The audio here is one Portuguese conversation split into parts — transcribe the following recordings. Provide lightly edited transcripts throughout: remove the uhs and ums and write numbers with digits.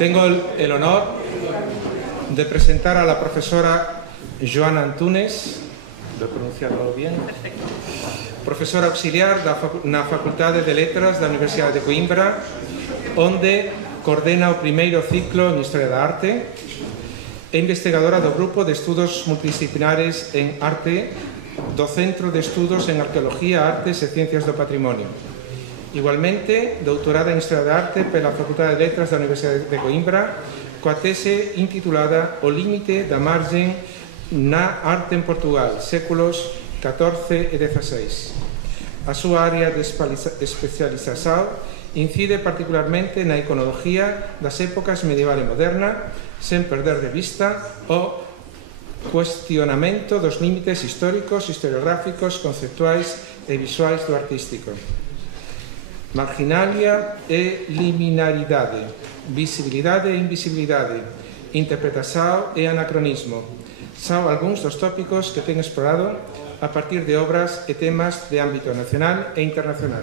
Tengo el honor de presentar a la profesora Joana Antunes, ¿lo he pronunciado bien? Profesora auxiliar na Facultade de Letras da Universidade de Coimbra, onde coordena o primeiro ciclo en Historia da Arte e investigadora do Grupo de Estudos Multidisciplinares en Arte do Centro de Estudos en Arqueoloxía, Artes e Ciencias do Patrimonio. Igualmente, doutorada en Historia da Arte pela Facultade de Letras da Universidade de Coimbra, coa tese intitulada O límite da margen na arte en Portugal, séculos XIV e XVI. A súa área de especialización incide particularmente na iconología das épocas medieval e moderna, sen perder de vista o cuestionamento dos límites históricos, historiográficos, conceptuais e visuais do artístico. Marginalia e liminaridade, visibilidade e invisibilidade, interpretación e anacronismo. Son algúns dos tópicos que ten explorado a partir de obras e temas de ámbito nacional e internacional.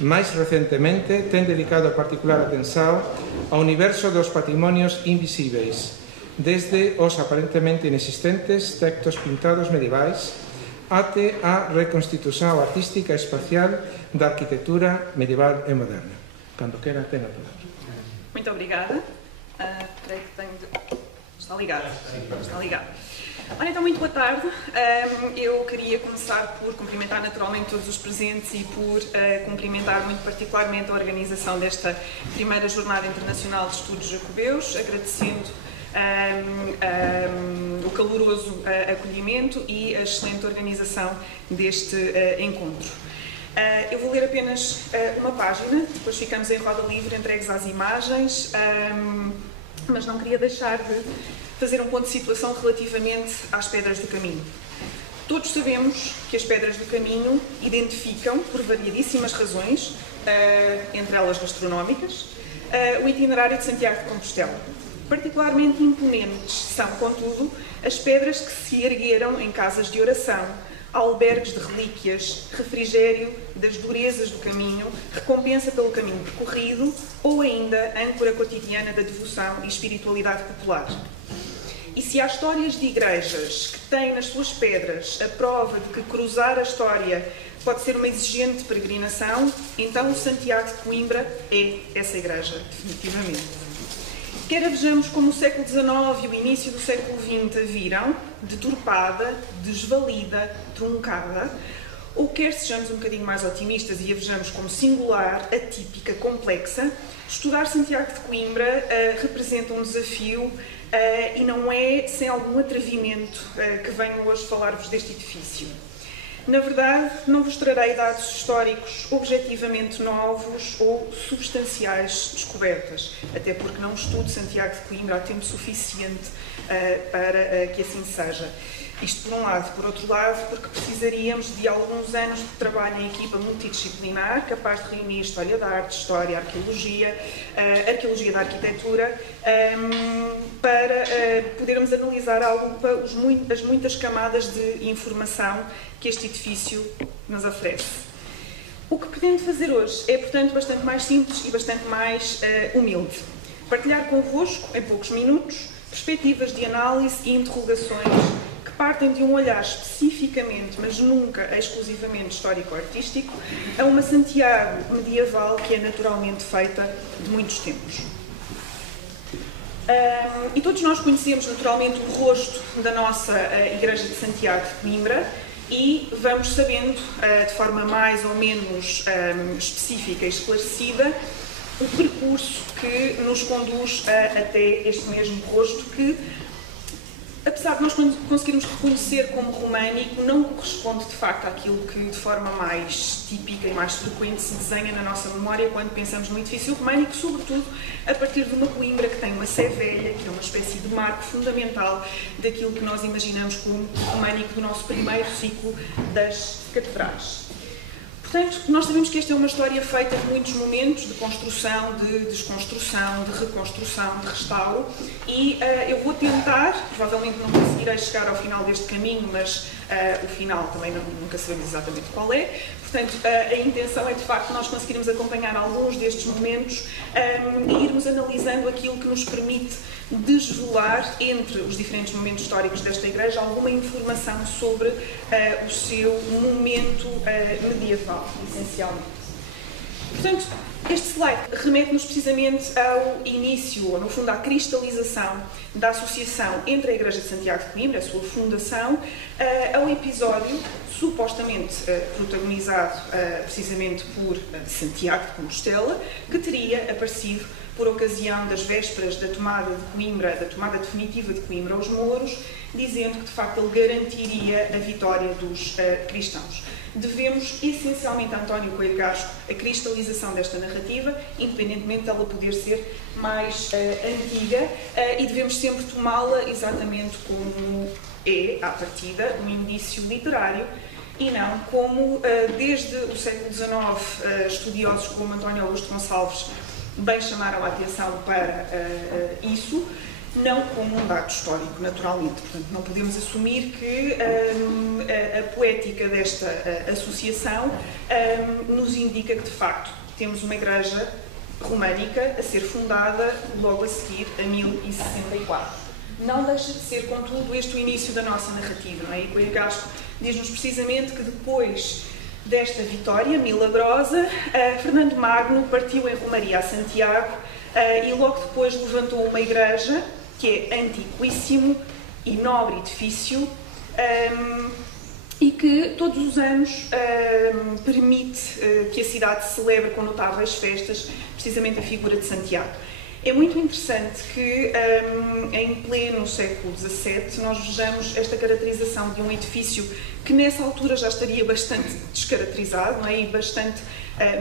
Mais recentemente, ten dedicado particular atención ao universo dos patrimonios invisíveis, desde os aparentemente inexistentes textos pintados medievais até a reconstitución artística e espacial da arquitectura medieval e moderna. Cando queira, ten a palavra. Muito obrigada. Creio que tenho... Está ligado? Está ligado. Ora, então, muito boa tarde. Eu queria começar por cumprimentar naturalmente todos os presentes e por cumprimentar muito particularmente a organização desta primeira Jornada Internacional de Estudos Jacobeus, agradecendo o caloroso acolhimento e a excelente organização deste encontro. Eu vou ler apenas uma página, depois ficamos em roda livre, entregues às imagens, mas não queria deixar de fazer um ponto de situação relativamente às pedras do caminho. Todos sabemos que as pedras do caminho identificam, por variadíssimas razões, entre elas gastronómicas, o itinerário de Santiago de Compostela. Particularmente imponentes são, contudo, as pedras que se ergueram em casas de oração, albergues de relíquias, refrigério das durezas do caminho, recompensa pelo caminho percorrido ou ainda âncora cotidiana da devoção e espiritualidade popular. E se há histórias de igrejas que têm nas suas pedras a prova de que cruzar a história pode ser uma exigente peregrinação, então o Santiago de Coimbra é essa igreja, definitivamente. Quer a vejamos como o século XIX e o início do século XX a viram, deturpada, desvalida, truncada, ou quer sejamos um bocadinho mais otimistas e a vejamos como singular, atípica, complexa, estudar Santiago de Coimbra representa um desafio e não é sem algum atrevimento que venho hoje falar-vos deste edifício. Na verdade, não vos trarei dados históricos objetivamente novos ou substanciais descobertas, até porque não estudo Santiago de Coimbra há tempo suficiente para que assim seja. Isto por um lado. Por outro lado, porque precisaríamos de alguns anos de trabalho em equipa multidisciplinar, capaz de reunir História da Arte, História, Arqueologia, Arqueologia da Arquitetura, para podermos analisar à lupa as muitas camadas de informação que este edifício nos oferece. O que pretendo fazer hoje é, portanto, bastante mais simples e bastante mais humilde. Partilhar convosco, em poucos minutos, perspectivas de análise e interrogações que partem de um olhar especificamente, mas nunca exclusivamente histórico-artístico, a uma Santiago medieval que é naturalmente feita de muitos tempos. E todos nós conhecemos naturalmente o rosto da nossa Igreja de Santiago de Coimbra e vamos sabendo, de forma mais ou menos específica e esclarecida, o percurso que nos conduz até este mesmo rosto que, apesar de nós conseguirmos reconhecer como românico, não corresponde de facto àquilo que de forma mais típica e mais frequente se desenha na nossa memória quando pensamos no edifício românico, sobretudo a partir de uma Coimbra que tem uma sé velha, que é uma espécie de marco fundamental daquilo que nós imaginamos como românico do nosso primeiro ciclo das catedrais. Portanto, nós sabemos que esta é uma história feita de muitos momentos de construção, de desconstrução, de reconstrução, de restauro, e eu vou tentar, provavelmente não conseguirei chegar ao final deste caminho, mas o final também nunca sabemos exatamente qual é. Portanto, a intenção é de facto nós conseguirmos acompanhar alguns destes momentos e irmos analisando aquilo que nos permite desvelar entre os diferentes momentos históricos desta Igreja alguma informação sobre o seu momento medieval, essencialmente. Portanto, este slide remete-nos precisamente ao início, ou no fundo à cristalização da associação entre a Igreja de Santiago de Coimbra, a sua fundação, ao episódio supostamente protagonizado precisamente por Santiago de Compostela, que teria aparecido por ocasião das vésperas da tomada de Coimbra, da tomada definitiva de Coimbra aos mouros, dizendo que de facto ele garantiria a vitória dos cristãos. Devemos essencialmente a António Coelho Gasco a cristalização desta narrativa, independentemente dela poder ser mais antiga, e devemos sempre tomá-la exatamente como é, à partida, um indício literário, e não como, desde o século XIX, estudiosos como António Augusto Gonçalves bem chamaram a atenção para isso, não como um dado histórico, naturalmente. Portanto, não podemos assumir que a poética desta associação nos indica que, de facto, temos uma igreja românica a ser fundada logo a seguir, a 1064. Não deixa de ser, contudo, este o início da nossa narrativa, não é? E Coelho Gasco diz-nos precisamente que depois desta vitória milagrosa, Fernando Magno partiu em romaria a Santiago e logo depois levantou uma igreja que é antiquíssimo e nobre edifício e que todos os anos permite que a cidade celebre com notáveis festas precisamente a figura de Santiago. É muito interessante que em pleno século XVII nós vejamos esta caracterização de um edifício que nessa altura já estaria bastante descaracterizado, não é? E bastante,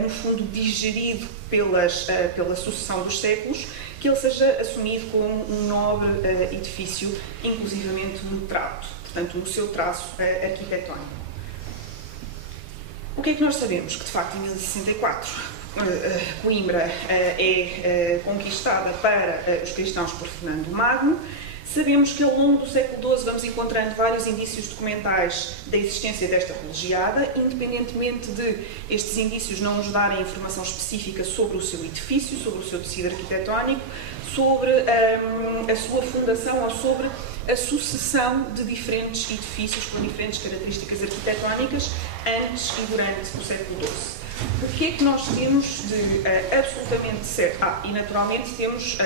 no fundo, digerido pela sucessão dos séculos, que ele seja assumido como um nobre edifício, inclusivamente no trato, portanto, no seu traço arquitetónico. O que é que nós sabemos? Que, de facto, em 1064, Coimbra é conquistada para os cristãos por Fernando Magno. Sabemos que ao longo do século XII vamos encontrando vários indícios documentais da existência desta colegiada, independentemente de estes indícios não nos darem informação específica sobre o seu edifício, sobre o seu tecido arquitetónico, sobre a sua fundação ou sobre a sucessão de diferentes edifícios com diferentes características arquitetónicas antes e durante o século XII. O que é que nós temos de absolutamente certo? E naturalmente temos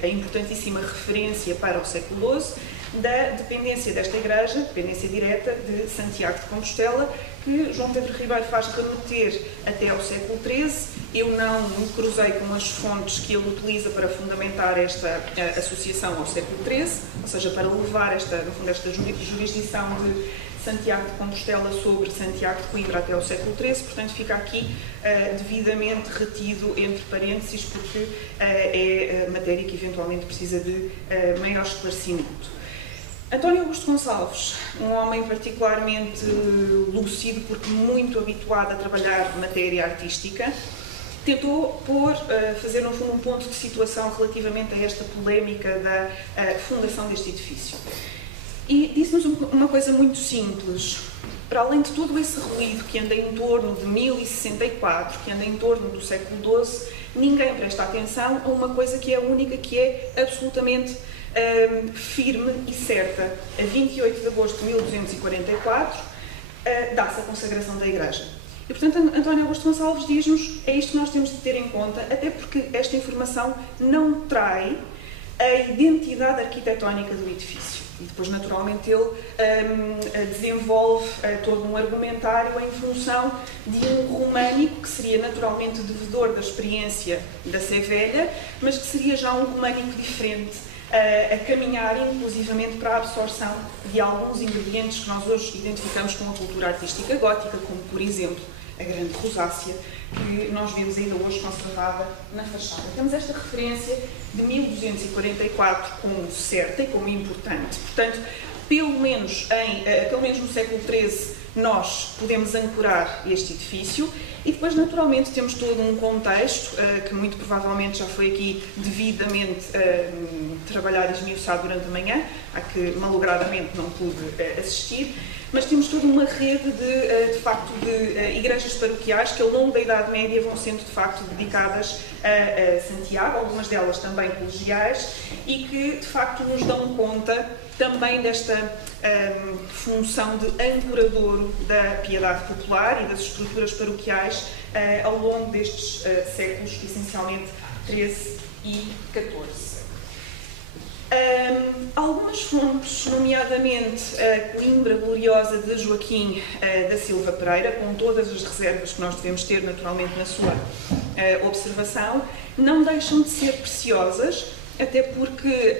a importantíssima referência para o século XII da dependência desta igreja, dependência direta de Santiago de Compostela, que João Pedro Ribeiro faz remeter até ao século XIII. Eu não me cruzei com as fontes que ele utiliza para fundamentar esta associação ao século XIII, ou seja, para levar no fundo, esta jurisdição de Santiago de Compostela sobre Santiago de Coimbra até ao século XIII, portanto fica aqui devidamente retido entre parênteses, porque é matéria que eventualmente precisa de maior esclarecimento. António Augusto Gonçalves, um homem particularmente lúcido, porque muito habituado a trabalhar matéria artística, tentou fazer, no fundo, um ponto de situação relativamente a esta polémica da fundação deste edifício. E disse-nos uma coisa muito simples. Para além de todo esse ruído que anda em torno de 1064, que anda em torno do século XII, ninguém presta atenção a uma coisa que é a única, que é absolutamente firme e certa. A 28 de agosto de 1244, dá-se a consagração da Igreja. E, portanto, António Augusto Gonçalves diz-nos, é isto que nós temos de ter em conta, até porque esta informação não trai a identidade arquitetónica do edifício. E depois, naturalmente, ele desenvolve todo um argumentário em função de um românico que seria naturalmente devedor da experiência da Sé Velha, mas que seria já um românico diferente, a caminhar inclusivamente para a absorção de alguns ingredientes que nós hoje identificamos com a cultura artística gótica, como, por exemplo, a grande rosácea, que nós vemos ainda hoje conservada na fachada. Temos esta referência de 1244 como certa e como importante. Portanto, pelo menos no século XIII, nós podemos ancorar este edifício. E depois, naturalmente, temos todo um contexto que muito provavelmente já foi aqui devidamente trabalhado e esmiuçado durante a manhã, a que malogradamente não pude assistir, mas temos toda uma rede de facto, de igrejas paroquiais que ao longo da Idade Média vão sendo, de facto, dedicadas a Santiago, algumas delas também colegiais, e que, de facto, nos dão conta também desta função de ancoradouro da piedade popular e das estruturas paroquiais ao longo destes séculos, essencialmente 13 e 14. Algumas fontes, nomeadamente a Coimbra Gloriosa de Joaquim da Silva Pereira, com todas as reservas que nós devemos ter naturalmente na sua observação, não deixam de ser preciosas, até porque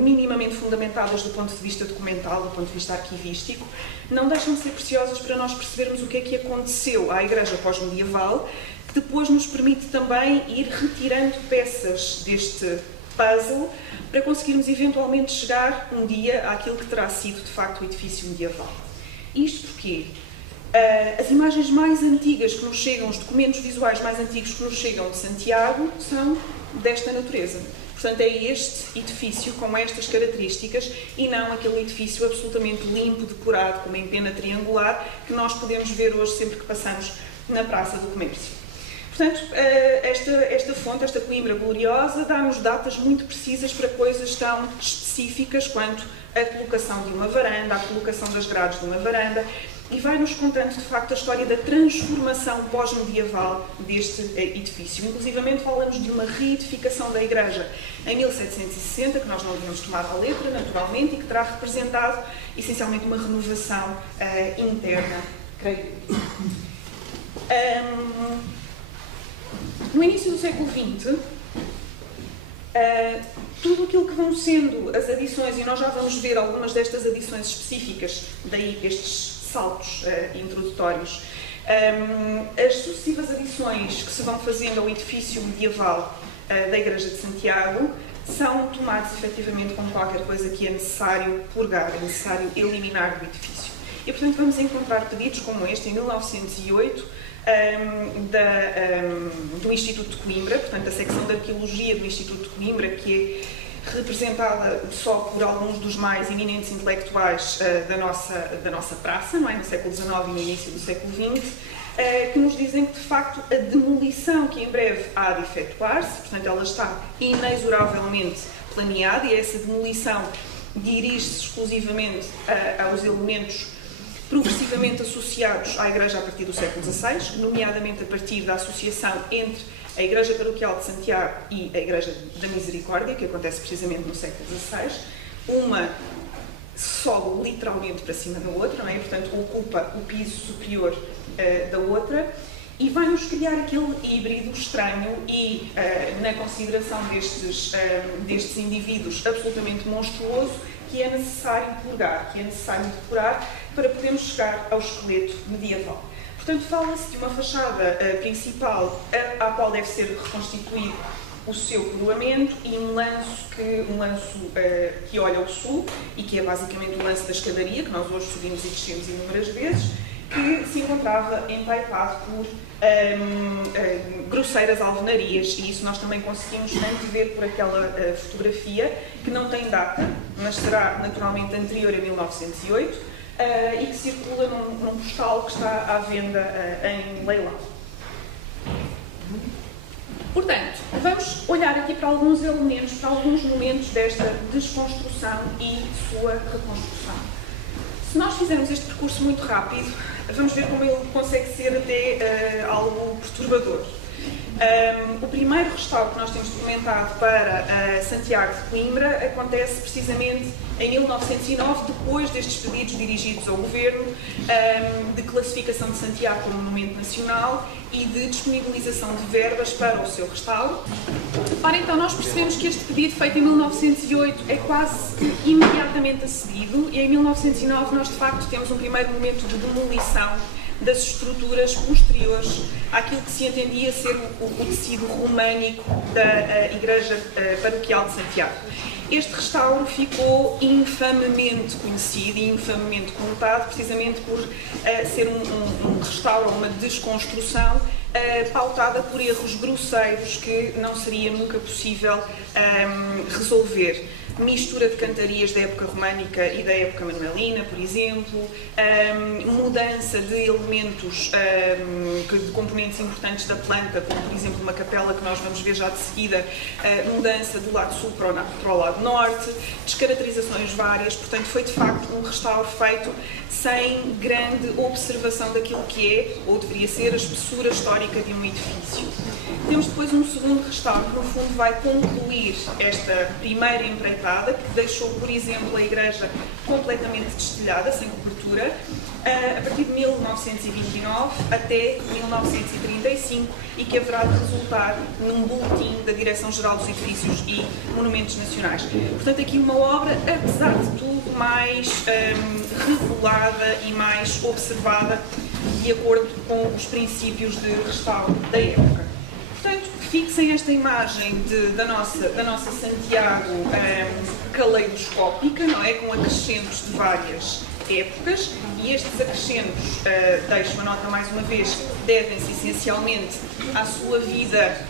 minimamente fundamentadas do ponto de vista documental, do ponto de vista arquivístico, não deixam de ser preciosas para nós percebermos o que é que aconteceu à Igreja pós-medieval, que depois nos permite também ir retirando peças deste puzzle para conseguirmos eventualmente chegar um dia àquilo que terá sido de facto o edifício medieval. Isto porque as imagens mais antigas que nos chegam, os documentos visuais mais antigos que nos chegam de Santiago são desta natureza. Portanto, é este edifício com estas características e não aquele edifício absolutamente limpo, decorado, com uma empena triangular, que nós podemos ver hoje sempre que passamos na Praça do Comércio. Portanto, esta fonte, esta Coimbra Gloriosa, dá-nos datas muito precisas para coisas tão específicas quanto a colocação de uma varanda, a colocação das grades de uma varanda, e vai-nos contando, de facto, a história da transformação pós-medieval deste edifício. Inclusivamente, falamos de uma reedificação da igreja em 1760, que nós não devemos tomar à letra, naturalmente, e que terá representado, essencialmente, uma renovação interna, creio. No início do século XX, tudo aquilo que vão sendo as adições, e nós já vamos ver algumas destas adições específicas, daí estes saltos introdutórios, as sucessivas adições que se vão fazendo ao edifício medieval da Igreja de Santiago são tomados efetivamente como qualquer coisa que é necessário purgar, é necessário eliminar do edifício. E, portanto, vamos encontrar pedidos como este, em 1908, do Instituto de Coimbra, portanto, da secção de Arqueologia do Instituto de Coimbra, que é representada só por alguns dos mais eminentes intelectuais da nossa praça, não é? No século XIX e no início do século XX, que nos dizem que, de facto, a demolição que em breve há de efetuar-se, portanto, ela está inexoravelmente planeada, e essa demolição dirige-se exclusivamente aos elementos progressivamente associados à Igreja a partir do século XVI, nomeadamente a partir da associação entre a Igreja Paroquial de Santiago e a Igreja da Misericórdia, que acontece precisamente no século XVI. Uma sobe literalmente para cima da outra, não é? Portanto, ocupa o piso superior da outra, e vai-nos criar aquele híbrido estranho e, na consideração destes indivíduos, absolutamente monstruoso, que é necessário purgar, que é necessário depurar para podermos chegar ao esqueleto medieval. Portanto, fala-se de uma fachada principal à qual deve ser reconstituído o seu coroamento e um lanço que olha ao sul, e que é basicamente o lance da escadaria, que nós hoje subimos e descemos inúmeras vezes, que se encontrava entaipado por grosseiras alvenarias, e isso nós também conseguimos antever por aquela fotografia, que não tem data, mas será naturalmente anterior a 1908, e que circula num postal que está à venda em leilão. Portanto, vamos olhar aqui para alguns elementos, para alguns momentos desta desconstrução e sua reconstrução. Se nós fizermos este percurso muito rápido, vamos ver como ele consegue ser até algo perturbador. O primeiro restauro que nós temos documentado para Santiago de Coimbra acontece precisamente em 1909, depois destes pedidos dirigidos ao Governo de classificação de Santiago como monumento nacional e de disponibilização de verbas para o seu restauro. Ora, então, nós percebemos que este pedido feito em 1908 é quase imediatamente a seguido, e em 1909 nós, de facto, temos um primeiro momento de demolição das estruturas posteriores àquilo que se entendia ser o tecido românico da Igreja Paroquial de Santiago. Este restauro ficou infamemente conhecido e infamemente conotado precisamente por ser um restauro, uma desconstrução pautada por erros grosseiros que não seria nunca possível resolver. Mistura de cantarias da época românica e da época manuelina, por exemplo, mudança de elementos, de componentes importantes da planta, como por exemplo uma capela que nós vamos ver já de seguida, mudança do lado sul para o lado norte, descaracterizações várias, portanto foi de facto um restauro feito sem grande observação daquilo que é, ou deveria ser, a espessura histórica de um edifício. Temos depois um segundo restauro que no fundo vai concluir esta primeira empreitada, que deixou, por exemplo, a igreja completamente destelhada, sem cobertura, a partir de 1929 até 1935, e que haverá de resultar num boletim da Direção-Geral dos Edifícios e Monumentos Nacionais. Portanto, aqui uma obra, apesar de tudo, mais regulada e mais observada de acordo com os princípios de restauro da época. Portanto, fixem esta imagem da nossa Santiago caleidoscópica, não é? Com acrescentos de várias épocas, e estes acrescentos, deixo a nota mais uma vez, devem-se essencialmente à sua vida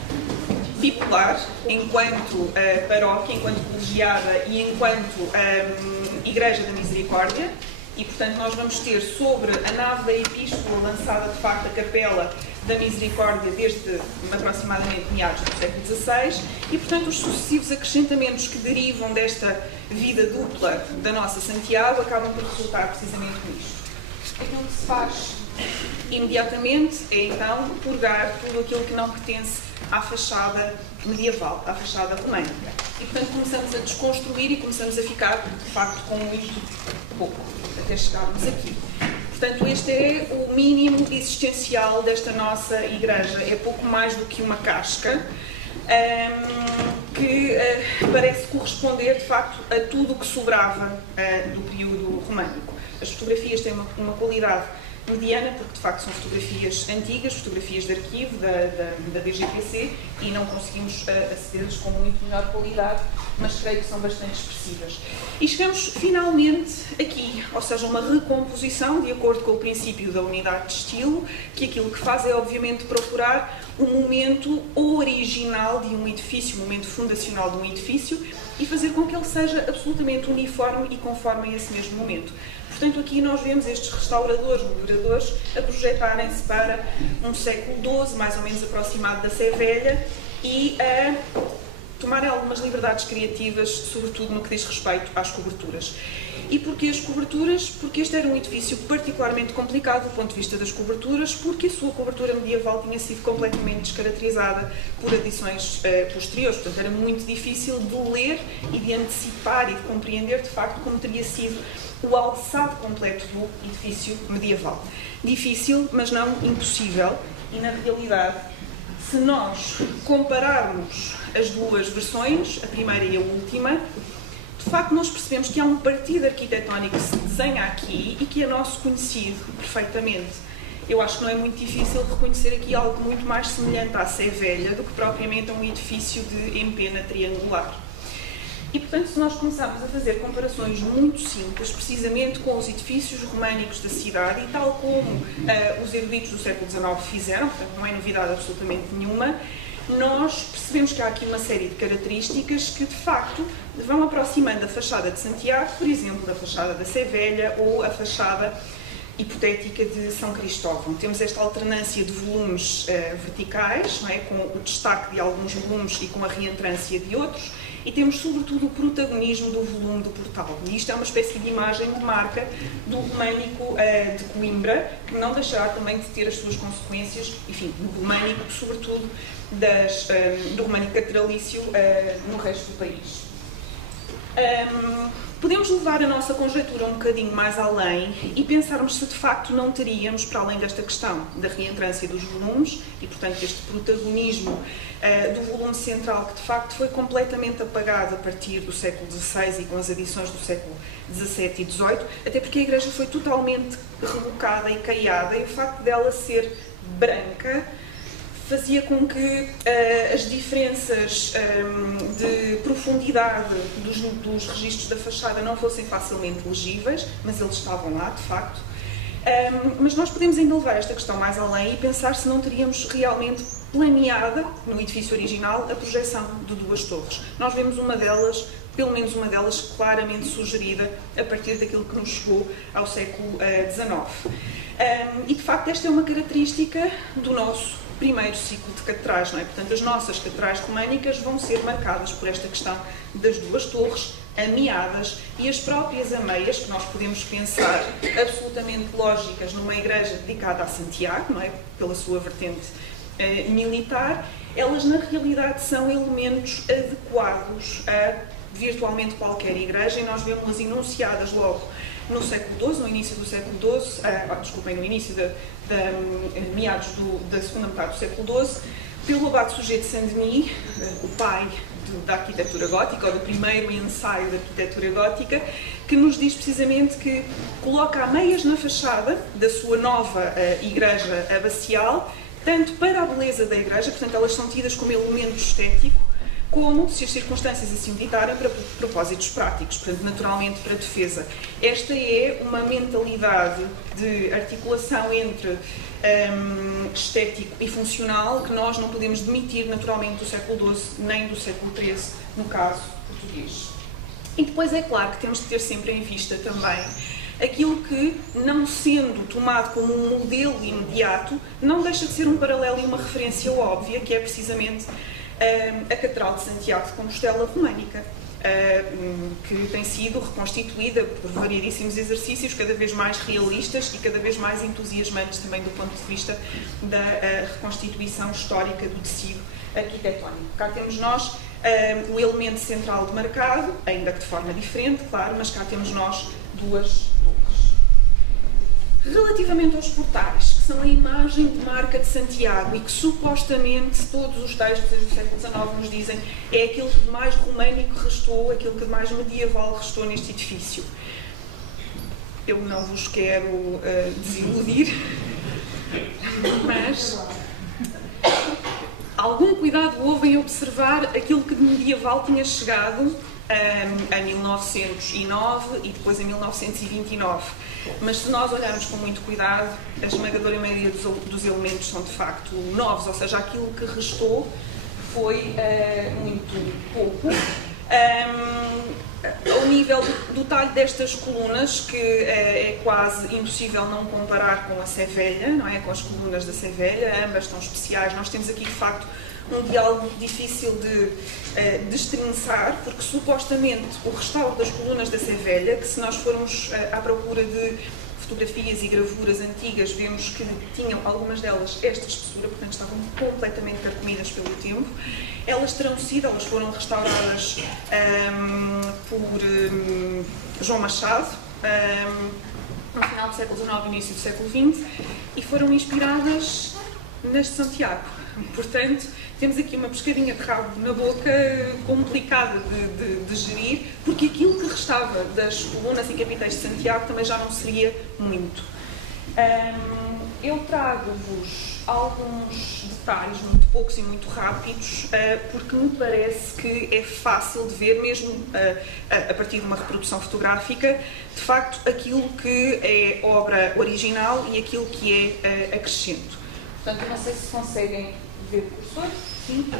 bipolar, enquanto paróquia, enquanto colegiada e enquanto Igreja da Misericórdia. E, portanto, nós vamos ter sobre a nave da Epístola lançada, de facto, a Capela da Misericórdia desde aproximadamente meados do século XVI, e, portanto, os sucessivos acrescentamentos que derivam desta vida dupla da nossa Santiago acabam por resultar precisamente nisto. Aquilo que se faz imediatamente é, então, purgar tudo aquilo que não pertence à fachada medieval, à fachada românica. E, portanto, começamos a desconstruir e começamos a ficar, de facto, com muito pouco, até chegarmos aqui. Portanto, este é o mínimo existencial desta nossa igreja. É pouco mais do que uma casca que parece corresponder, de facto, a tudo o que sobrava do período românico. As fotografias têm uma qualidade mediana, porque de facto são fotografias antigas, fotografias de arquivo da DGPC, e não conseguimos aceder-lhes com muito melhor qualidade, mas creio que são bastante expressivas. E chegamos finalmente aqui, ou seja, uma recomposição de acordo com o princípio da unidade de estilo, que aquilo que faz é obviamente procurar o momento original de um edifício, o momento fundacional de um edifício, e fazer com que ele seja absolutamente uniforme e conforme a esse mesmo momento. Portanto, aqui nós vemos estes restauradores, melhoradores, a projetarem-se para um século XII, mais ou menos aproximado da Sé Velha, e a tomarem algumas liberdades criativas, sobretudo no que diz respeito às coberturas. E porquê as coberturas? Porque este era um edifício particularmente complicado do ponto de vista das coberturas, porque a sua cobertura medieval tinha sido completamente descaracterizada por adições posteriores. Portanto, era muito difícil de ler e de antecipar e de compreender, de facto, como teria sido o alçado completo do edifício medieval. Difícil, mas não impossível, e na realidade, se nós compararmos as duas versões, a primeira e a última, de facto nós percebemos que há um partido arquitetónico que se desenha aqui e que é nosso conhecido perfeitamente. Eu acho que não é muito difícil reconhecer aqui algo muito mais semelhante à Sé Velha do que propriamente a um edifício de empena triangular. E, portanto, se nós começarmos a fazer comparações muito simples, precisamente com os edifícios românicos da cidade, e tal como os eruditos do século XIX fizeram, portanto, não é novidade absolutamente nenhuma, nós percebemos que há aqui uma série de características que, de facto, vão aproximando a fachada de Santiago, por exemplo, da fachada da Sé Velha ou a fachada hipotética de São Cristóvão. Temos esta alternância de volumes verticais, não é? Com o destaque de alguns volumes e com a reentrância de outros, e temos sobretudo o protagonismo do volume do portal. E isto é uma espécie de imagem de marca do românico de Coimbra, que não deixará também de ter as suas consequências, enfim, do românico, sobretudo do românico catedralício no resto do país. Podemos levar a nossa conjectura um bocadinho mais além e pensarmos se de facto não teríamos, para além desta questão da reentrância dos volumes e, portanto, este protagonismo do volume central, que de facto foi completamente apagado a partir do século XVI e com as adições do século XVII e XVIII, até porque a igreja foi totalmente rebocada e caiada, e o facto dela ser branca fazia com que as diferenças de profundidade dos registros da fachada não fossem facilmente legíveis, mas eles estavam lá, de facto. Mas nós podemos ainda levar esta questão mais além e pensar se não teríamos realmente planeada, no edifício original, a projeção de duas torres. Nós vemos uma delas, pelo menos uma delas, claramente sugerida a partir daquilo que nos chegou ao século XIX. E, de facto, esta é uma característica do nosso primeiro ciclo de catedrais, não é? Portanto, as nossas catedrais românicas vão ser marcadas por esta questão das duas torres, ameadas, e as próprias ameias, que nós podemos pensar absolutamente lógicas numa igreja dedicada a Santiago, não é? Pela sua vertente militar, elas na realidade são elementos adequados a virtualmente qualquer igreja, e nós vemos-las enunciadas logo no século XII, no início do século XII, no início meados da segunda metade do século XII, pelo abade Sujet de Saint-Denis, o pai da arquitetura gótica, ou do primeiro ensaio da arquitetura gótica, que nos diz precisamente que coloca ameias na fachada da sua nova igreja abacial, tanto para a beleza da igreja, portanto elas são tidas como elemento estético, como, se as circunstâncias assim o ditarem, para propósitos práticos, portanto, naturalmente para defesa. Esta é uma mentalidade de articulação entre estético e funcional que nós não podemos demitir naturalmente do século XII nem do século XIII, no caso português. E depois é claro que temos de ter sempre em vista também aquilo que, não sendo tomado como um modelo imediato, não deixa de ser um paralelo e uma referência óbvia, que é precisamente a Catedral de Santiago de Compostela românica, que tem sido reconstituída por variedíssimos exercícios cada vez mais realistas e cada vez mais entusiasmantes também do ponto de vista da reconstituição histórica do tecido arquitetónico. Cá temos nós o elemento central demarcado, ainda que de forma diferente, claro, mas cá temos nós duas torres. Relativamente aos portais, que são a imagem de marca de Santiago e que supostamente todos os textos do século XIX nos dizem é aquilo que de mais românico restou, aquilo que de mais medieval restou neste edifício. Eu não vos quero desiludir, mas algum cuidado houve em observar aquilo que de medieval tinha chegado em 1909 e depois em 1929. Mas se nós olharmos com muito cuidado, a esmagadora maioria dos elementos são de facto novos, ou seja, aquilo que restou foi muito pouco. Ao nível do talho destas colunas, que é quase impossível não comparar com a Sé Velha, não é? Com as colunas da Sé Velha, ambas estão especiais. Nós temos aqui de facto um diálogo difícil de destrinçar, porque supostamente o restauro das colunas da Sé Velha, que se nós formos à procura de fotografias e gravuras antigas, vemos que tinham algumas delas esta espessura, portanto estavam completamente carcomidas pelo tempo. Elas foram restauradas por João Machado, no final do século XIX e início do século XX, e foram inspiradas nas de Santiago. Portanto, temos aqui uma pescadinha de rabo na boca complicada de gerir, porque aquilo que restava das colunas e capitéis de Santiago também já não seria muito. Eu trago-vos alguns detalhes, muito poucos e muito rápidos, porque me parece que é fácil de ver, mesmo a partir de uma reprodução fotográfica, de facto, aquilo que é obra original e aquilo que é acrescento. Portanto, eu não sei se conseguem ver, professor. Sim.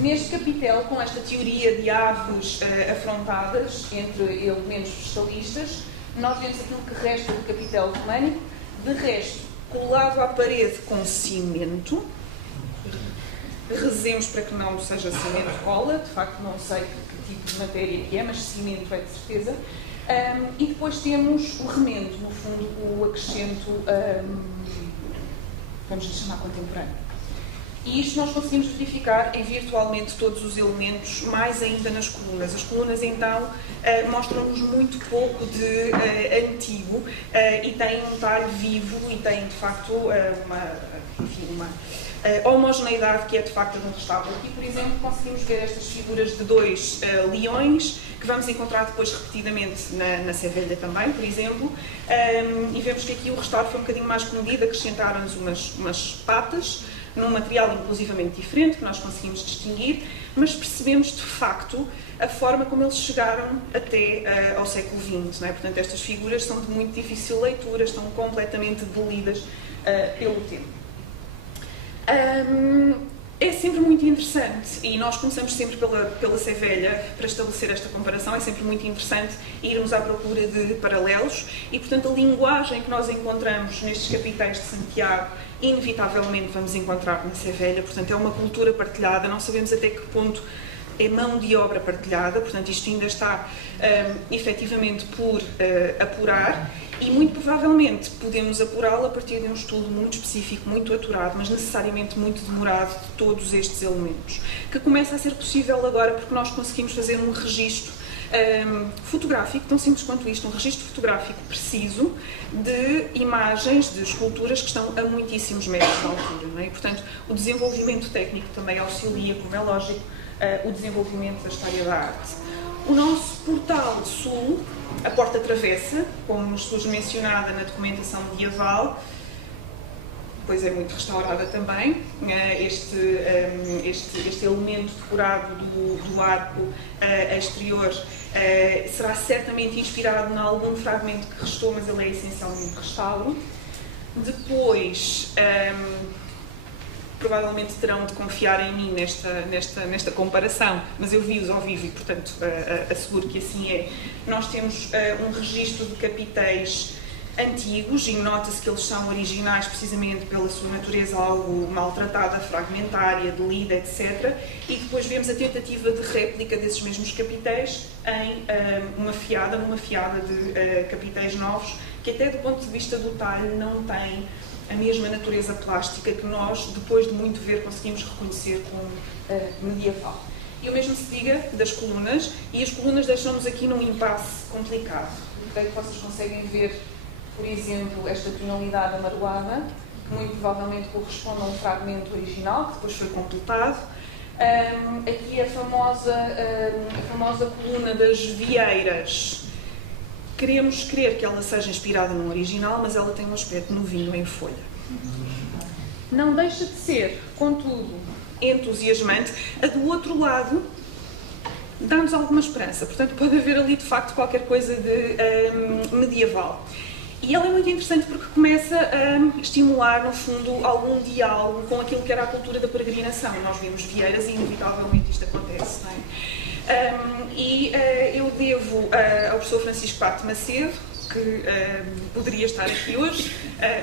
Neste capitel, com esta teoria de aves afrontadas entre elementos vegetalistas, nós vemos aquilo que resta do capitel românico, de resto, colado à parede com cimento. Rezemos para que não seja cimento cola, de facto não sei que tipo de matéria que é, mas cimento é de certeza. E depois temos o remendo, no fundo, o acrescento, vamos lhe chamar contemporâneo. E isto nós conseguimos verificar em virtualmente todos os elementos, mais ainda nas colunas. As colunas, então, mostram-nos muito pouco de antigo e têm um talho vivo e têm, de facto, uma homogeneidade que é, de facto, de um restauro. Aqui, por exemplo, conseguimos ver estas figuras de dois leões, que vamos encontrar depois repetidamente na Sé Velha também, por exemplo, e vemos que aqui o restauro foi um bocadinho mais comedido, acrescentaram-nos umas patas, num material inclusivamente diferente, que nós conseguimos distinguir, mas percebemos de facto a forma como eles chegaram até ao século XX, não é? Portanto, estas figuras são de muito difícil leitura, estão completamente delidas pelo tempo. É sempre muito interessante, e nós começamos sempre pela Sé Velha para estabelecer esta comparação, é sempre muito interessante irmos à procura de paralelos e, portanto, a linguagem que nós encontramos nestes capitéis de Santiago, inevitavelmente vamos encontrar na Sé Velha, portanto, é uma cultura partilhada, não sabemos até que ponto é mão de obra partilhada, portanto, isto ainda está efetivamente por apurar. E, muito provavelmente, podemos apurá-lo a partir de um estudo muito específico, muito aturado, mas necessariamente muito demorado de todos estes elementos, que começa a ser possível agora porque nós conseguimos fazer um registro fotográfico, tão simples quanto isto, um registro fotográfico preciso de imagens, de esculturas que estão a muitíssimos metros de altura, não é? E, portanto, o desenvolvimento técnico também auxilia, como é lógico, o desenvolvimento da história da arte. O nosso portal sul, a Porta Travessa, como surge mencionada na documentação medieval, depois é muito restaurada também, este elemento decorado do arco exterior será certamente inspirado em algum fragmento que restou, mas ele é essencialmente restauro. Depois, provavelmente terão de confiar em mim nesta comparação, mas eu vi-os ao vivo e, portanto, asseguro que assim é. Nós temos um registro de capitéis antigos e nota-se que eles são originais precisamente pela sua natureza algo maltratada, fragmentária, delida, etc. E depois vemos a tentativa de réplica desses mesmos capitéis em numa fiada de capitéis novos, que até do ponto de vista do talho não têm a mesma natureza plástica que nós, depois de muito ver, conseguimos reconhecer como medieval. E o mesmo se diga das colunas, e as colunas deixam-nos aqui num impasse complicado. Creio que vocês conseguem ver, por exemplo, esta tonalidade amarelada, que muito provavelmente corresponde a um fragmento original, que depois foi completado. Aqui a famosa coluna das vieiras. Queremos crer que ela seja inspirada no original, mas ela tem um aspecto novinho em folha. Não deixa de ser, contudo, entusiasmante. A do outro lado dá-nos alguma esperança. Portanto, pode haver ali, de facto, qualquer coisa de medieval. E ela é muito interessante porque começa a estimular, no fundo, algum diálogo com aquilo que era a cultura da peregrinação. Nós vimos vieiras e, inevitavelmente, isto acontece, não é? Eu devo ao professor Francisco Pato Macedo, que poderia estar aqui hoje,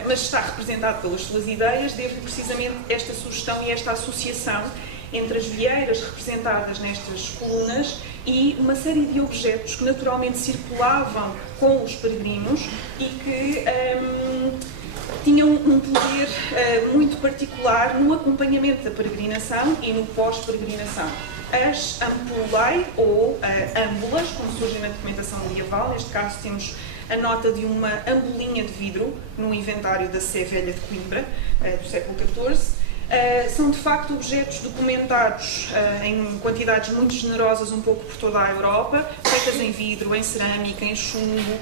mas está representado pelas suas ideias, devo precisamente esta sugestão e esta associação entre as vieiras representadas nestas colunas e uma série de objetos que naturalmente circulavam com os peregrinos e que tinham um poder muito particular no acompanhamento da peregrinação e no pós-peregrinação. As ampulae, ou âmbulas, como surgem na documentação medieval, neste caso temos a nota de uma ambulinha de vidro no inventário da Sé Velha de Coimbra, do século XIV. São de facto objetos documentados em quantidades muito generosas um pouco por toda a Europa, feitas em vidro, em cerâmica, em chumbo,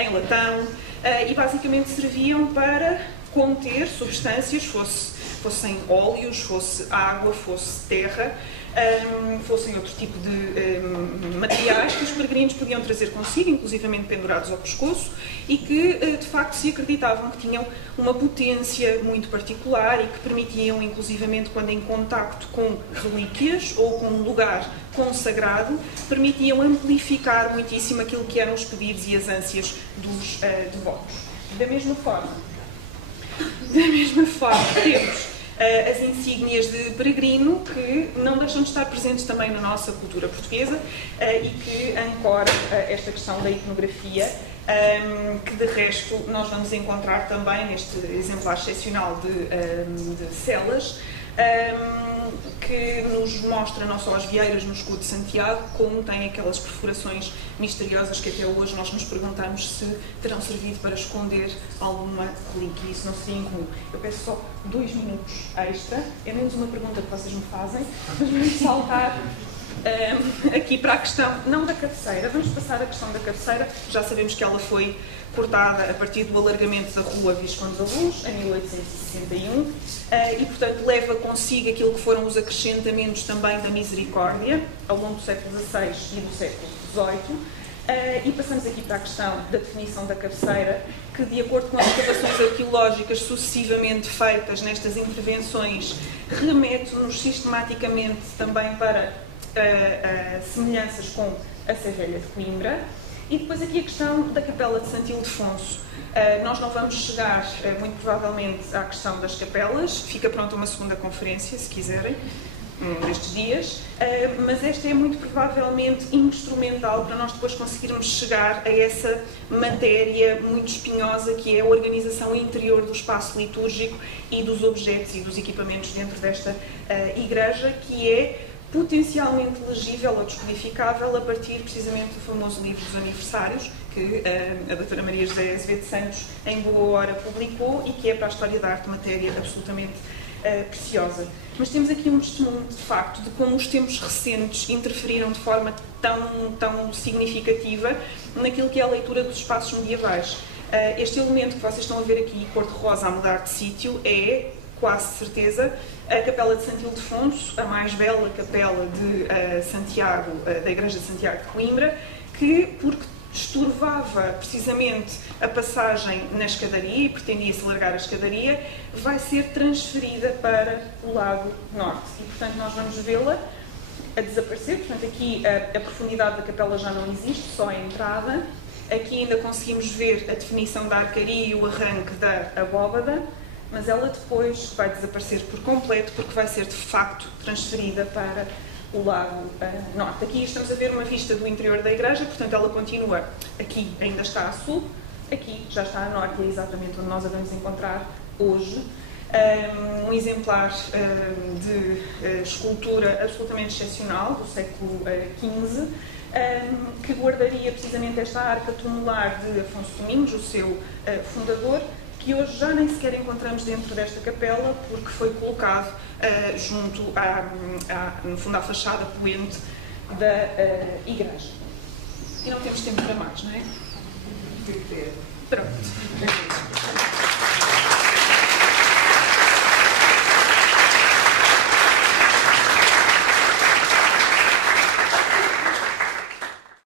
em latão, e basicamente serviam para conter substâncias, fossem óleos, fosse água, fosse terra, fossem outro tipo de materiais que os peregrinos podiam trazer consigo, inclusivamente pendurados ao pescoço, e que de facto se acreditavam que tinham uma potência muito particular e que permitiam, inclusivamente quando em contacto com relíquias ou com um lugar consagrado, permitiam amplificar muitíssimo aquilo que eram os pedidos e as ânsias dos devotos. Da mesma forma, temos as insígnias de peregrino, que não deixam de estar presentes também na nossa cultura portuguesa e que ancoram esta questão da iconografia, que de resto nós vamos encontrar também neste exemplar excepcional de celas, que nos mostra não só as vieiras no escudo de Santiago, como tem aquelas perfurações misteriosas que até hoje nós nos perguntamos se terão servido para esconder alguma relíquia. Isso não seria incomum. Eu peço só 2 minutos extra, é menos uma pergunta que vocês me fazem, mas vamos saltar Aqui para a questão, não da cabeceira, vamos passar a questão da cabeceira, já sabemos que ela foi cortada a partir do alargamento da rua Visconde da Luz, em 1861, e portanto leva consigo aquilo que foram os acrescentamentos também da Misericórdia, ao longo do século XVI e do século XVIII, e passamos aqui para a questão da definição da cabeceira, que de acordo com as escavações arqueológicas sucessivamente feitas nestas intervenções, remete-nos sistematicamente também para semelhanças com a Serralha de Coimbra. E depois aqui a questão da Capela de Santo Ildefonso. Nós não vamos chegar, muito provavelmente, à questão das capelas. Fica pronta uma segunda conferência, se quiserem, nestes dias. Mas esta é muito provavelmente instrumental para nós depois conseguirmos chegar a essa matéria muito espinhosa que é a organização interior do espaço litúrgico e dos objetos e dos equipamentos dentro desta igreja, que é potencialmente legível ou descodificável a partir precisamente do famoso livro dos aniversários que a doutora Maria José Azevedo Santos em boa hora publicou e que é para a história da arte matéria absolutamente preciosa. Mas temos aqui um testemunho de facto de como os tempos recentes interferiram de forma tão significativa naquilo que é a leitura dos espaços medievais. Este elemento que vocês estão a ver aqui, cor-de-rosa a mudar de sítio, é quase certeza a Capela de Santo Ildefonso, a mais bela capela de Santiago, da Igreja de Santiago de Coimbra, que, porque estorvava precisamente a passagem na escadaria e pretendia-se largar a escadaria, vai ser transferida para o lado norte. E, portanto, nós vamos vê-la a desaparecer. Portanto, aqui a profundidade da capela já não existe, só a entrada. Aqui ainda conseguimos ver a definição da arcaria e o arranque da abóbada, mas ela depois vai desaparecer por completo porque vai ser de facto transferida para o lado norte. Aqui estamos a ver uma vista do interior da igreja, portanto ela continua, aqui ainda está a sul, aqui já está a norte e é exatamente onde nós a vamos encontrar hoje. Um exemplar de escultura absolutamente excepcional do século XV, que guardaria precisamente esta arca tumular de Afonso Domingos, o seu fundador, que hoje já nem sequer encontramos dentro desta capela, porque foi colocado junto no fundo à fachada poente da igreja. E não temos tempo para mais, não é? Pronto.